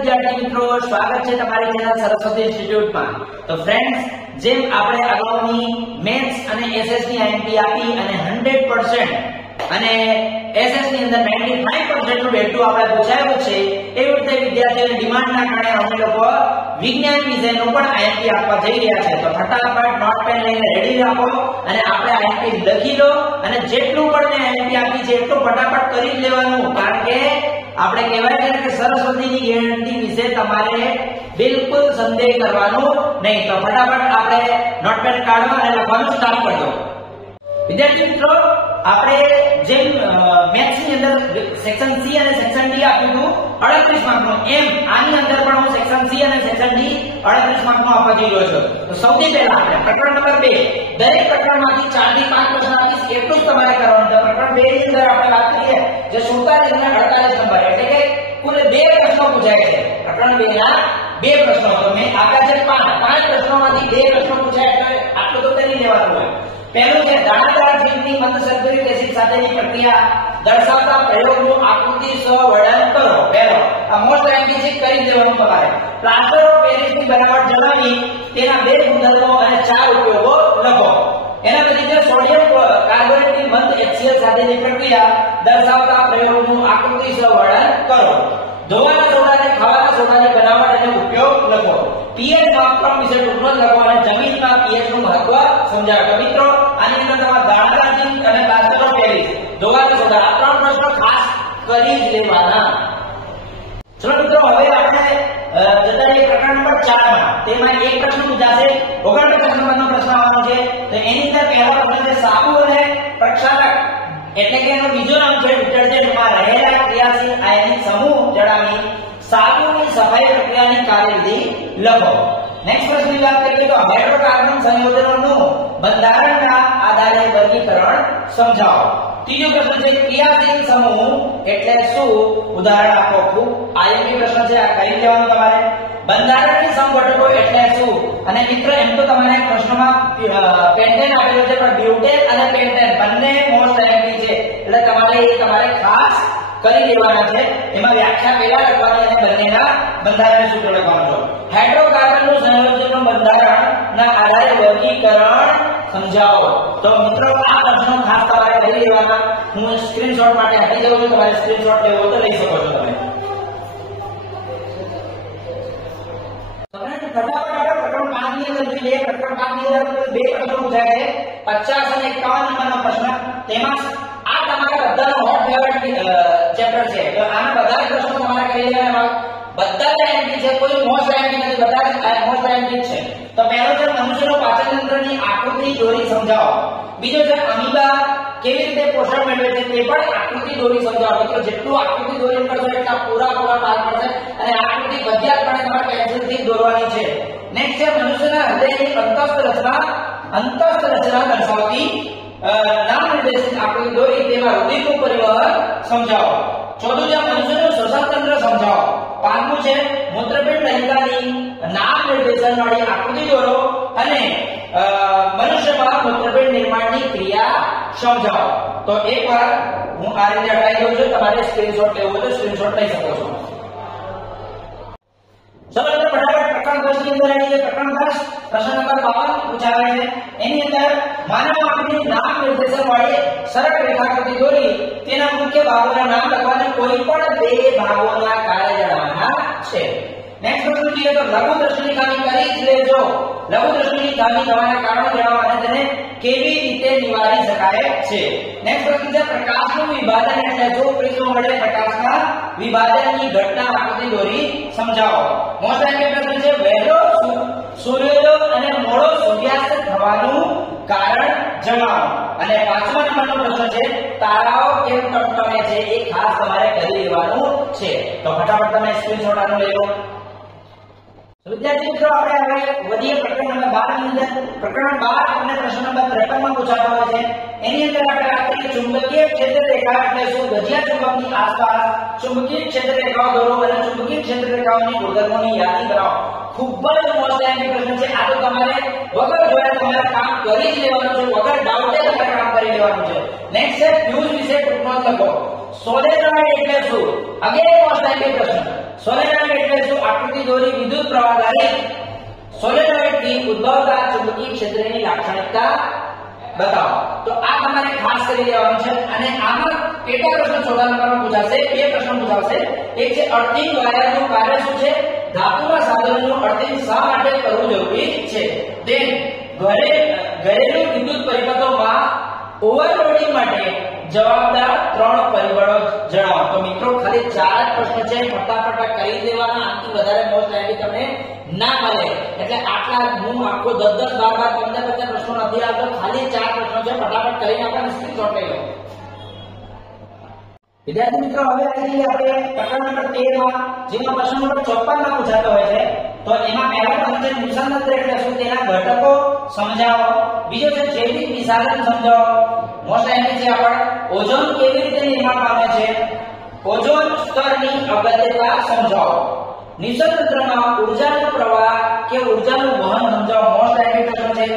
વિદ્યાર્થી મિત્રો, સ્વાગત છે તમારી ચેનલ સરસ્વતી ઇન્સ્ટિટ્યૂટમાં। તો ફ્રેન્ડ્સ, જેમ આપણે અગાઉની મેથ્સ અને એસએસ ની આઈએમપી આપી અને 100% અને એસએસ ની અંદર 95% નું બેઠું આપણે પૂછાયું છે, એવી રીતે વિદ્યાર્થીઓની ડિમાન્ડના કારણે અમે લોકો વિજ્ઞાન વિષયનું પણ આઈએમપી આપવા જઈ રહ્યા છે। તો ફટાફટ નોટ પેન લઈને રેડી રાખો અને આપણે આઈએમપી લખી લો અને જેટલું પણ મેં આઈએમપી આપી છે એટલું ફટાફટ કરી જ લેવાનું, કારણ કે આપણે કહેવાય છે કે સરસ્વતીની ગેરંટી વિશે તમારે બિલકુલ સંદેહ કરવાનો નહીં। તો ફટાફટ આપણે નોટપેડ કાઢો અને લખવાનું સ્ટાર્ટ કરી દો। વિદ્યાર્થી મિત્રો, આપણે જેમ મેથ્સ ની અંદર સેક્શન સી અને સેક્શન ડી આપ્યું હતું 38 માર્કનું, એમ આની અંદર પણ હું સેક્શન સી અને સેક્શન ડી 38 માર્કનું આપવા જઈ રહ્યો છું। તો સૌથી પહેલા આપણે પ્રકરણ નંબર 2, દરેક પ્રકરણમાંથી 4 થી 5 પ્રશ્ન આપીશ, એટલું જ તમારે કરવાનું છે। પ્રકરણ 2 ની અંદર આપણે વાત કરીએ જે 47 અને 48 નંબર, એટલે કે કુલ 2 પ્રશ્નો પૂછાય છે। પ્રકરણ 2 ના 2 પ્રશ્નો, તો મેં આપ્યા છે 5 પ્રશ્નોમાંથી 2 પ્રશ્નો પૂછાય એટલે આટલું તો કરી લેવાનું હોય। પહેલું છે દાણાદાર ફિલ્મની મંદ સલ્ફ્યુરિક એસિડ સાથેની પ્રક્રિયા દર્શાવતા પ્રયોગનું આકૃતિ સહ વર્ણન કરો। પહેલો આ મોસ્ટ એમ્બિશિયસ કરી દેવાનું તમારે। પ્લાસ્ટર ઓફ પેરિસની બનાવટ જણાવી તેના 2 ગુણધર્મો અને 4 ઉપયોગો લખો। એના પછી છે સોડિયમ કાર્બોનેટની મંદ HCl સાથેની પ્રક્રિયા દર્શાવતા પ્રયોગનું આકૃતિ સહ વર્ણન કરો। ધોવાના સોડા અને ખાવાના સોડાની બનાવટ અને ઉપયોગ લખો। pH માપક્રમ વિશે ટૂંકમાં લખો અને જમીનના pH નું મહત્વ સમજાવો। તો મિત્રો, આની અંદર તમારા દાણાદાર ઝીંક અને પ્લાસ્ટર ઓફ પેરિસ, ધોવાના સોડા, આ 3 પ્રશ્નો ખાસ કરી જ લેવાના। ચલો મિત્રો, હવે આપણે જતા રહીએ પ્રકરણ નંબર 4 માં। તેમાં એક પ્રશ્ન પૂછાશે, 49 નંબરનો પ્રશ્ન આવવાનો છે। તો એની અંદર પહેલો પ્રશ્ન છે સાબુ અને પ્રક્ષાલક, એટલે કે એનું બીજું નામ છે ડિટર્જન્ટમાં રહેલા ક્રિયાશીલ આયનિક સમૂહ જણાવી સાબુની સફાઈ પ્રક્રિયાની કાર્યવિધિ લખો। નેક્સ્ટ પ્રશ્નની વાત કરીએ તો હાઇડ્રોકાર્બન સંયોજનોનું બંધારણના આધારે વર્ગીકરણ સમજાવો। ત્રીજો પ્રશ્ન છે ક્રિયાશીલ સમૂહ એટલે શું, ઉદાહરણ આપો। ખૂબ આઈએમપી પ્રશ્ન છે, આ કરી લેવાનું તમારે। બંધારણની સમઘટકો એટલે શું, અને મિત્ર એમ તો તમારે પ્રશ્નમાં પેન્ટેન આપેલું છે, પણ બ્યુટેન અને પેન્ટેન બંને મોસ્ટ આઈએમપી છે, એટલે તમારે ખાસ કરી લેવાના છે। એમાં વ્યાખ્યા પહેલા લખવાની અને બંનેના બંધારણનું સૂત્ર લખવાનું છે। હાઇડ્રોકાર્બનનું સંયોજનનું બંધારણના આધારે વર્ગીકરણ સમજાવો। તો મિત્રો, આ પ્રશ્નો ખાસ તમારે કરી લેવાના। હું સ્ક્રીનશોટ માટે આપી દઉં છું, તમારે સ્ક્રીનશોટ લેવો તો લઈ શકો છો તમે। ફટાફટ આપણે પ્રકરણ 5 ની અંદર જોઈએ। પ્રકરણ 5 ની અંદર 2 પ્રશ્નો પૂછાય છે, 50 અને 51 નંબરનો પ્રશ્ન। તેમાં આ તમારા બધાનો હોટ ફેવરિટ ચેપ્ટર છે, તો આના બધા પ્રશ્નો તમારે કરી લેવાના। બધા જ આઈએમપી છે, કોઈ મોસ્ટ આઈએમપી નથી, બધા જ મોસ્ટ આઈએમપી છે। તો પહેલો છે મનુષ્યનો પાચન તંત્રની આકૃતિ દોરી સમજાવો। બીજો છે અમીબા કેવી રીતે પોષણ મેળવે છે, તે પણ આકૃતિ દોરી સમજાવો। મિત્રો, જેટલું આકૃતિ દોરી કરશો એટલા પૂરા માર્ક મળશે, અને આકૃતિ ફરજિયાતપણે તમારે પેન્સિલથી દોરવાની છે। નેક્સ્ટ છે મનુષ્યના હૃદયની અંતસ્થ રચના દર્શાવતી નામ નિર્દેશિત આકૃતિ દોરી તેમાં રુધિરનું પરિવહન સમજાવો। ચોથું છે મનુષ્યનું શ્વસન તંત્ર સમજાવો। પાંચમું છે મૂત્રપિંડ નલિકાની નામ નિર્દેશન વાળી આકૃતિ દોરો અને મનુષ્યમાં મૂત્રપિંડ નિર્માણની ક્રિયા સમજાવો। તો એકવાર હું આ રીતે હટાવી દઉં છું, તમારે સ્ક્રીનશોટ લેવો હોય તો સ્ક્રીનશોટ લઈ શકો છો। ચલો ફટાફટ પ્રકરણ 10 ની અંદર આવીએ। પ્રકરણ 10 પ્રશ્ન નંબર 52 પૂછાય છે। એની અંદર માનવ આંખની નામ નિર્દેશન વાળી સરળ રેખાકૃતિ દોરી તેના મુખ્ય ભાગોના નામ લખવાના કોઈ પણ 2 ભાગોના કાર્ય જણાવવાના છે। નેક્સ્ટ પ્રશ્ન જોઈએ તો લઘુ દ્રષ્ટિની ખામી કરી જ લેજો। લઘુ દ્રષ્ટિની ખામી થવાના કારણો જણાવો અને તેને કેવી રીતે નિવારી શકાય છે। નેક્સ્ટ પ્રશ્ન છે પ્રકાશનું વિભાજન એટલે શું, પ્રિઝમ વડે પ્રકાશના વિભાજનની ઘટના આકૃતિ દોરી સમજાવો। મોસ્ટ આઈએમપી પ્રશ્ન છે વહેલો સૂર્યોદય અને મોડો સૂર્યાસ્ત થવાનું કારણ જણાવો। અને 5મા નંબરનો પ્રશ્ન છે તારાઓ કેમ ટકટકે છે, એ ખાસ તમારે કરી લેવાનું છે। તો ફટાફટ તમે સ્ક્રીનશોટ આનો લઈ લો। વિદ્યાર્થી મિત્રો, આપણે હવે વધીએ પ્રકરણ નંબર 12 ની અંદર। પ્રકરણ 12 અને પ્રશ્ન નંબર 53 માં પૂછાતો હોય છે। એની અંદર આપણે વાત કરીએ ચુંબકીય ક્ષેત્ર રેખા એટલે શું, ગજિયા ચુંબકની આસપાસ ચુંબકીય ક્ષેત્ર રેખાઓ દોરો અને ચુંબકીય ક્ષેત્ર રેખાઓની ગુણધર્મોની યાદી બનાવો। ખૂબ જ મોસ્ટ આઈએમપી પ્રશ્ન છે, આ તો તમારે વગર જોયા તમારે કામ કરી જ લેવાનું છે, વગર ડાઉટે તમારે કામ કરી લેવાનું છે। નેક્સ્ટ છે ફ્યુઝ વિશે ટૂંકમાં લખો। સોલેનોઇડ એટલે શું? અગેન મોસ્ટ આઈએમપી પ્રશ્ન. સોલેનોઇડ એટલે શું? આકૃતિ દોરી વિદ્યુત પ્રવાહ ધારિત સોલેનોઇડ થી ઉદ્ભવતા ચુંબકીય ક્ષેત્રની લાક્ષણિકતા બતાવો. તો આ તમારે ખાસ કરી લેવાનું છે અને આમાં કેટલા પ્રશ્નો 14 નંબરમાં પૂછાશે? બે પ્રશ્નો પૂછાશે. એક છે અર્થિંગ વાયરનું કાર્ય શું છે? ધાતુના સાધનોનું અર્થિંગ શા માટે કરવું જરૂરી છે? દેન ઘરેલું વિદ્યુત પરિપથોમાં ઓવરલોડિંગ માટે જવાબદાર 3 પરિબળો જણાવો. તો મિત્રો ખાલી 4 જ પ્રશ્નો છે, ફટાફટ કરી દેવાના. આનાથી વધારે મોસ્ટ આઈએમપી તમને ના મળે. એટલે આટલા હું આખો 10 12 15 પ્રશ્નો નથી આવતો. ખાલી 4 પ્રશ્નો છે, ફટાફટ કરીને આપણે સ્ક્રીનશોટ લઈ લો. વિદ્યાર્થી મિત્રો, હવે આવી આપણે પ્રકરણ નંબર 13 માં જેમાં પ્રશ્ન નંબર 54 માં પૂછાતો હોય છે. તો એમાં પહેલો પ્રશ્ન છે નુસંત તંત્ર એટલે શું? તેના ઘટકો સમજાવો. બીજો છે જૈવિક વિસાધન સમજાવો. મોસ્ટ આઈએમપી છે આપણે ઓઝોન કેવી રીતે નિર્માણ પામે છે? ઓઝોન સ્તરની અગત્યતા સમજાવો. નિસર્ગ તંત્રમાં ઊર્જાનો પ્રવાહ કે ઊર્જાનું વહન સમજાવો. મોસ્ટ આઈએમપી પ્રશ્ન છે.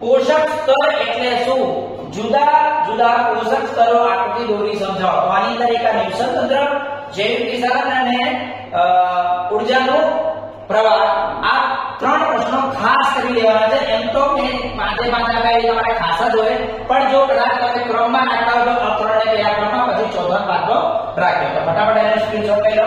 પોષક સ્તર એટલે શું? જુદા જુદા પોષક સ્તરો આકૃતિ દોરી સમજાવો. તો આની અંદર એક નિસર્ગ તંત્ર, જૈવિક વિસાધન અને ઊર્જાનો પ્રવાહ, આ 3 પ્રશ્નો ખાસ કરી લેવાના છે. એમ તો મેં 5 આગાહી તમારે ખાસ જ હોય, પણ જો કદાચ તમે ક્રમમાં રાખતા હો તો આ 3 ને કયા ક્રમમાં પછી 14 પાછો રાખ્યો. તો ફટાફટ એને સ્ક્રીનશોટ લઈ લો.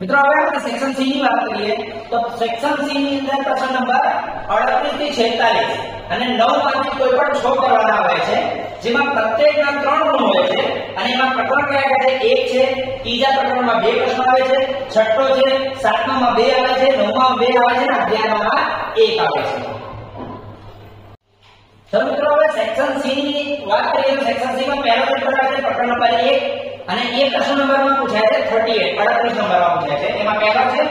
મિત્રો હવે આપણે સેક્શન સી ની વાત કરીએ. તો સેક્શન સી ની અંદર પ્રશ્ન નંબર 38 થી 46 અને 9 માંથી કોઈ પણ 6 કરવાના હોય છે, જેમાં પ્રત્યેકના 3 ગુણ હોય છે. અને એમાં પ્રકરણ કયા કયા છે? એક છે, ત્રીજા પ્રકરણમાં 2 પ્રશ્નો આવે છે, છઠ્ઠો છે, સાતમામાં 2 આવે છે, નવમામાં 2 આવે છે અને 11મામાં 1 આવે છે. તો મિત્રો હવે સેક્શન સી ની વાત કરીએ તો સેક્શન સી માં પહેલો ચેપ્ટર આવે છે પ્રકરણ નંબર 1 અને એ પ્રશ્ન નંબરમાં પૂછાય છે 38 નંબરમાં પૂછાય છે. એમાં પહેલો છે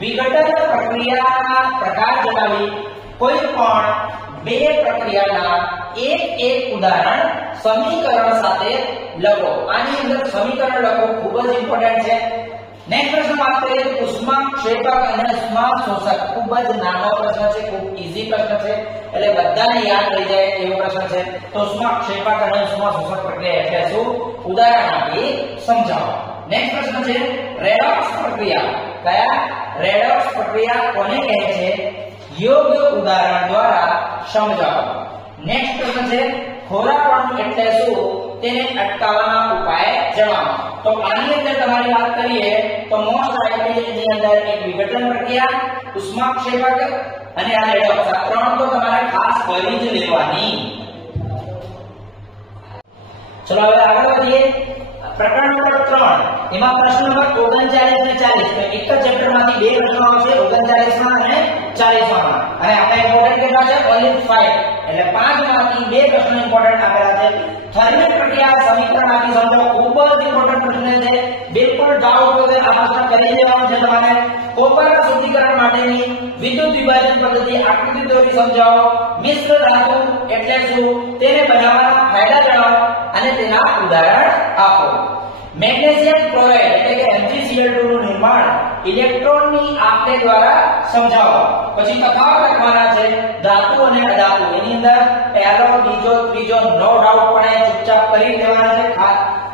વિઘટન પ્રક્રિયાના પ્રકાર જણાવી કોઈ પણ 2 પ્રક્રિયાના એક ઉદાહરણ સમીકરણ સાથે લખો. આની અંદર સમીકરણ લખો ખૂબ જ ઇમ્પોર્ટન્ટ છે. નેક્સ્ટ પ્રશ્ન વાત કરીએ તો ઉષ્માક્ષેપક અને ઉષ્મા શોષક. ખૂબ જ નાનો પ્રશ્ન છે, ખૂબ ઈઝી પ્રશ્ન છે, એટલે બધાને યાદ રહી જાય એવો પ્રશ્ન છે. તો ઉષ્માક્ષેપક અને ઉષ્મા શોષક પ્રક્રિયા એટલે શું? ઉદાહરણ આપી સમજાવો. નેક્સ્ટ પ્રશ્ન છે રેડોક્સ પ્રક્રિયા. કયા? રેડોક્સ પ્રક્રિયા કોને કહે છે? યોગ્ય ઉદાહરણ દ્વારા સમજાવો. નેક્સ્ટ પ્રશ્ન છે ખોરાપણું એટલે શું? તેને અટકાવવાના ઉપાય જણાવો. તો આની અંદર તમારી વાત કરીએ તો મોસ્ટ આઈએમપી ની અંદર એક વિઘટન પ્રક્રિયા, ઉષ્માક્ષેપક અને આ રેડોક્સ, આ 3 તો તમારે ખાસ કરી જ લેવાની. ચલો હવે આગળ વધીએ. પ્રકરણ નંબર 3 એમાં પ્રશ્ન નંબર 39 અને 40. તો એક જ ચેપ્ટરમાંથી 2 પ્રશ્નો આવશે, 39 માં અને 40 માં. અને આપણે ઇમ્પોર્ટન્ટ કેટલા છે? ઓન્લી 5. એટલે 5 માંથી 2 પ્રશ્નો ઇમ્પોર્ટન્ટ આપેલા છે. થર્મિક પ્રક્રિયા સમીકરણ આપી સમજો. ખૂબ જ ઇમ્પોર્ટન્ટ પ્રશ્ન છે, બિલકુલ ડાઉટ વગર આ પ્રશ્ન કરી લેવાનો છે તમારે. કોપરના શુદ્ધિકરણ માટેની વિદ્યુત વિભાજન પદ્ધતિ આકૃતિ દોરી સમજાવો. મિશ્ર ધાતુ એટલે શું? તેને બનાવવાના ફાયદા જણાવો અને તેના ઉદાહરણ આપો. મેગ્નેશિયમ ક્લોરાઇડ એટલે કે MgCl2 નું નિર્માણ ઇલેક્ટ્રોનની આપલે દ્વારા સમજાવો. પછી તફાવત લખવાના છે ધાતુ અને અધાતુ. એની અંદર પહેલો, બીજો, ત્રીજો નો ડાઉટ પણ ચૂપચાપ કરી લેવાના છે.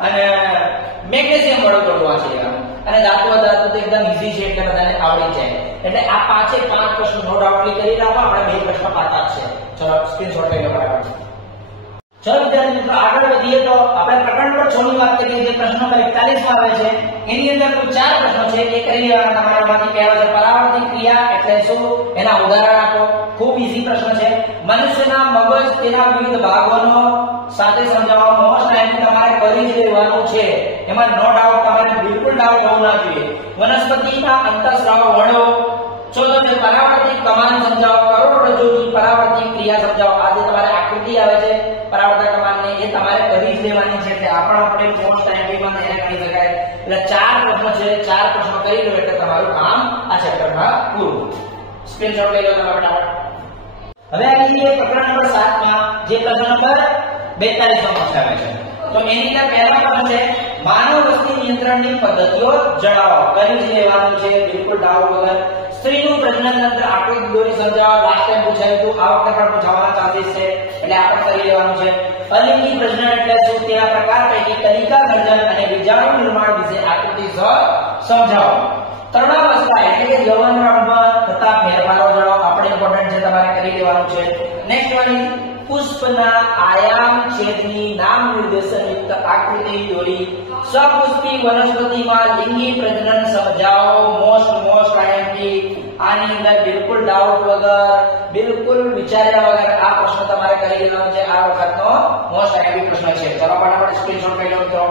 અને મેગ્નેશિયમ વડો જોડવા છે અને ધાતુ અધાતુ તો એકદમ ઈઝી છે, એટલે બધાને આવડી જાય. એટલે આ 5 પ્રશ્નો નો ડાઉટલી કરી રાખો. આપણે 2 પ્રશ્નો પાછા છે. ચલો સ્ક્રીનશોટ લઈ લો બરાબર. ચલો વિદ્યાર્થી મિત્રો આગળ વધીએ તો આપણે પ્રકરણ નંબર 6 ની વાત કરીએ. જે પ્રશ્ન નંબર 41 માં આવે છે એની અંદર કુલ 4 પ્રશ્નો છે. એ કરી લેવાના તમારામાંથી. પહેલો છે પરાવર્તિત ક્રિયા એટલે શું? એના ઉદાહરણ આપો. ખૂબ ઈઝી પ્રશ્ન છે. મનુષ્યના મગજ તેના વિવિધ ભાગોનો સાથે સમજાવવા. મોસ્ટ આઈએમપી તમારે કરી જ લેવાનું છે. એમાં નો ડાઉટ, તમારે બિલકુલ ડાઉટ હોવો ના જોઈએ. વનસ્પતિના અંતઃસ્રાવ વર્ણો. ચોથો છે પરાવર્તિત કમાન સમજાવો. કરોડરજ્જુની પરાવર્તિત ક્રિયા સમજાવો. આ જે તમારે આકૃતિ આવે છે પરાવર્તક કમાનની, એ તમારે કરી જ લેવાની છે. એટલે આ પણ આપણે મોસ્ટ આઈએમપી માં એને કરી શકાય. એટલે 4 પ્રશ્નો છે. 4 પ્રશ્નો કરી લો એટલે તમારું કામ આ ચેપ્ટરમાં પૂરું. સ્ક્રીનશોટ લઈ લો તમે ફટાફટ. હવે આવી જઈએ પ્રકરણ નંબર 7 માં, જે પ્રશ્ન નંબર 42 માં પૂછાવે છે. તો એની અંદર પહેલા પ્રશ્ન છે માનવ વસ્તી નિયંત્રણની પદ્ધતિઓ જણાવો. કરી જ લેવાનું છે, બિલકુલ ડાઉટ વગર. સ્ત્રીનું પ્રજનન તંત્ર આકૃતિ દોરી સમજાવો. લાસ્ટ ટાઈમ પૂછાયું હતું, આ વખતે પણ પૂછાવાના ચાન્સીસ છે. એટલે આપણે કરી લેવાનું છે. અલિંગી પ્રજનન એટલે શું? તેના પ્રકાર પૈકી કલિકા સર્જન અને બીજાણુ નિર્માણ વિશે આકૃતિસર સમજાવો. તરુણાવસ્થા એટલે કે યૌવનમાં થતા ફેરફારો જણાવો. આપણે ઇમ્પોર્ટન્ટ છે, તમારે કરી લેવાનું છે. નેક્સ્ટ વન, પુષ્પના આયામ છેદની નામ નિર્દેશનયુક્ત આકૃતિ દોરી સપુષ્પી વનસ્પતિમાં લિંગી પ્રજનન સમજાવો. Most IMP. આની અંદર બિલકુલ ડાઉટ વગર, બિલકુલ વિચાર્યા વગર આ પ્રશ્ન તમારે કરી લેવાનો છે. આ વખતનો મોસ્ટ આઈએમપી પ્રશ્ન છે. ચલો ફટાફટ સ્ક્રીનશોટ લઈ લો મિત્રો.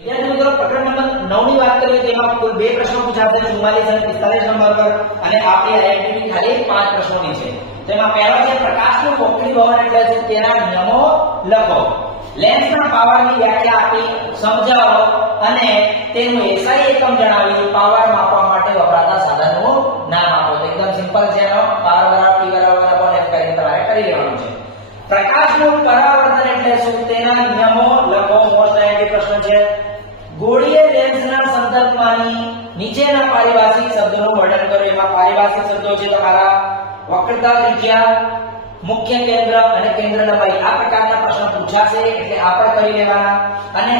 વિદ્યાર્થી મિત્રો, પ્રકરણ નંબર 9 ની વાત કરીએ તો એમાં કુલ 2 પ્રશ્નો પૂછાશે, 44 અને 45 નંબર પર, અને આપણી આઈએમપી ખાલી 5 પ્રશ્નોની છે. તો એમાં પહેલો છે પ્રકાશનું વક્રીભવન એટલે શું? તેના નિયમો લખો. લેન્સના પાવરની વ્યાખ્યા આપી સમજાવો અને તેનું એસઆઈ એકમ જણાવી પાવર માપવા માટે વપરાતા સાધનનું નામ આપો. તો એકદમ સિમ્પલ છે. એનો પાવર બરાબર P બરાબર F કરીને તમારે કરી લેવાનું છે. પ્રકાશનું પરાવર્તન એટલે શું? તેના નિયમો લખો. મોસ્ટ આઈએમપી પ્રશ્ન છે. ગોળીય લેન્સના સંદર્ભમાંની નીચેના પારિભાષિક શબ્દોનું વર્ણન કરો. એમાં પારિભાષિક શબ્દો છે તમારા વક્રતા ત્રિજ્યા, મુખ્ય કેન્દ્ર અને કેન્દ્ર લંબાઈ. આ પ્રકારના પ્રશ્ન પૂછાશે એટલે આપણે કરી લેવાના. અને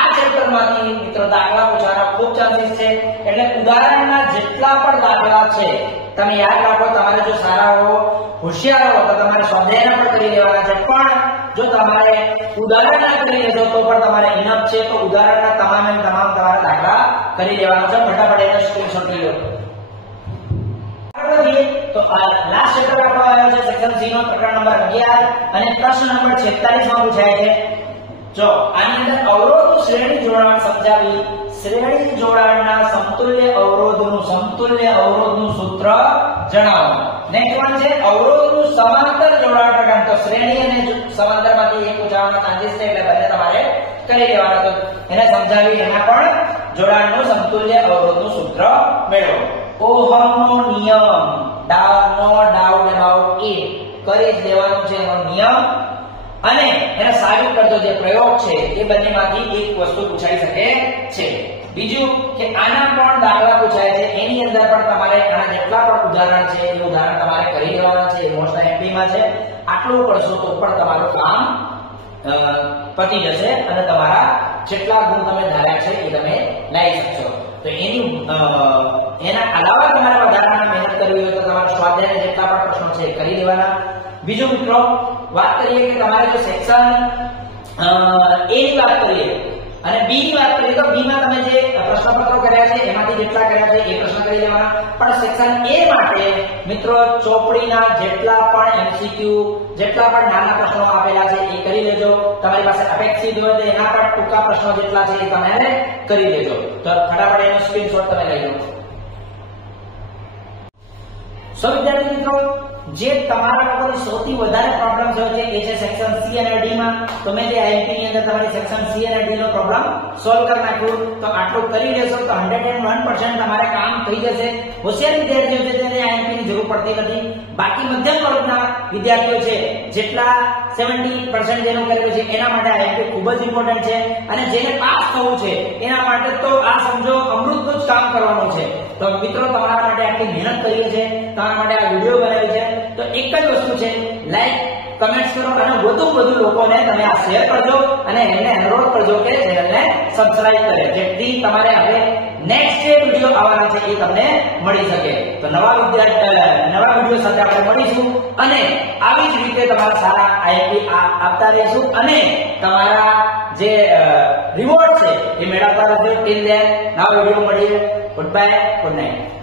આ ચેપ્ટરમાંથી મિત્રો દાખલા પૂછવાના ખૂબ ચાન્સીસ છે. એટલે ઉદાહરણના જેટલા પણ દાખલા છે તમે યાદ રાખો. તમારે જો સારા હો, હોશિયાર હો તો તમારે સ્વાધ્યાયના પણ કરી લેવાના છે. પણ જો તમારે ઉદાહરણના કરી લેજો તો પણ તમારે ઇનફ છે. તો ઉદાહરણના તમામ તમારા દાખલા કરી લેવાના છે. ફટાફટ એનો સ્ક્રીનશોટ લઈ લો. તો લાસ્ટ ચેપ્ટર આપણો આવ્યો છે સેક્શન C નો પ્રકરણ નંબર 11 અને પ્રશ્ન નંબર 46 માં પૂછાય છે. જો આની અંદર અવરોધનું શ્રેણી જોડાણ સમજાવી શ્રેણી જોડાણના સમતુલ્ય અવરોધનું સૂત્ર જણાવો. નેક્સ્ટ વન છે અવરોધનું સમાંતર જોડાણ પ્રકાર. તો શ્રેણી અને સમાંતરમાંથી એક પૂછવાના ચાન્સીસ છે એટલે બંને તમારે કરી લેવાના. તો એને સમજાવી એના પણ જોડાણનું સમતુલ્ય અવરોધનું સૂત્ર મેળવો. ઓહમનો નિયમ, નો ડાઉટ અબાઉટ ઇટ, કરી જ દેવાનો છે એનો નિયમ. અને એનો સાબિત કરતો જે પ્રયોગ છે એ બંનેમાંથી એક વસ્તુ પૂછાઈ શકે છે. બીજું કે આના પણ દાખલા પૂછાય છે. એની અંદર પણ તમારે આના જેટલા પણ ઉદાહરણ છે એ ઉદાહરણ તમારે કરી લેવાના છે. મોસ્ટ આઈએમપી માં છે. આટલું કરશો તો પણ તમારું કામ પતી જશે અને તમારા જેટલા ગુણ તમે ધાર્યા છે એ તમે લાવી શકશો. તો એના અલાવા તમારે વધારાના મહેનત કરવી હોય તો તમારા સ્વાધ્યાયના જેટલા પણ પ્રશ્નો છે એ કરી લેવાના. બીજું મિત્રો વાત કરીએ કે તમારે જો સેક્શન A ની વાત કરીએ અને B ની વાત કરીએ તો B માં તમે જે પ્રશ્નપત્રો કર્યા છે એમાંથી જેટલા કર્યા છે એ પ્રશ્ન કરી લેવાના. પણ સેક્શન A માટે મિત્રો ચોપડીના જેટલા પણ MCQ, જેટલા પણ નાના પ્રશ્નો આપેલા છે એ કરી લેજો. તમારી પાસે અપેક્ષિત હોય તો એના પણ ટૂંકા પ્રશ્નો જેટલા છે એ તમે કરી લેજો. તો ફટાફટ એનો સ્ક્રીનશોટ તમે લઈ લો. સો વિદ્યાર્થી મિત્રો, જે તમારા લોકોની સૌથી વધારે પ્રોબ્લેમ છે એ છે સેક્શન C અને D માં. તો મેં જે આઈએમપી ની અંદર તમારી સેક્શન C અને D નો પ્રોબ્લેમ સોલ્વ કરી નાખ્યું. તો આટલું કરી લેશો તો 101% તમારે કામ થઈ જશે. હોશિયાર વિદ્યાર્થીઓ છે તેને આઈએમપી ની જરૂર પડતી નથી. બાકી મધ્યમ વર્ગના વિદ્યાર્થીઓ છે જેટલા 70% જેનું કરેલું છે એના માટે આઈએમપી ખૂબ જ ઇમ્પોર્ટન્ટ છે. અને જેને પાસ થવું છે એના માટે તો આ સમજો અમૃતનું જ કામ કરવાનું છે. તો મિત્રો તમારા માટે આટલી મહેનત કરીએ છીએ, તમારા માટે આ વિડિયો બનાવ્યો છે. તો એક જ વસ્તુ છે, લાઈક કમેન્ટ્સ કરો અને વધુ લોકોને તમે આ શેર કરજો અને એમને અનુરોધ કરજો કે ચેનલને સબસ્ક્રાઇબ કરે, જેથી તમારે હવે નેક્સ્ટ જે વિડિયો આવવાના છે એ તમને મળી શકે. તો નવા વિડિયો સાથે આપણે મળીશું અને આવી જ રીતે તમારા સારા આઈએમપી આપતા રહેશું અને તમારા જે રિવોર્ડ છે એ મેળવતા રહેજો. ટિલ ધેન નવા વિડિયો મળીએ. Good bye, good night.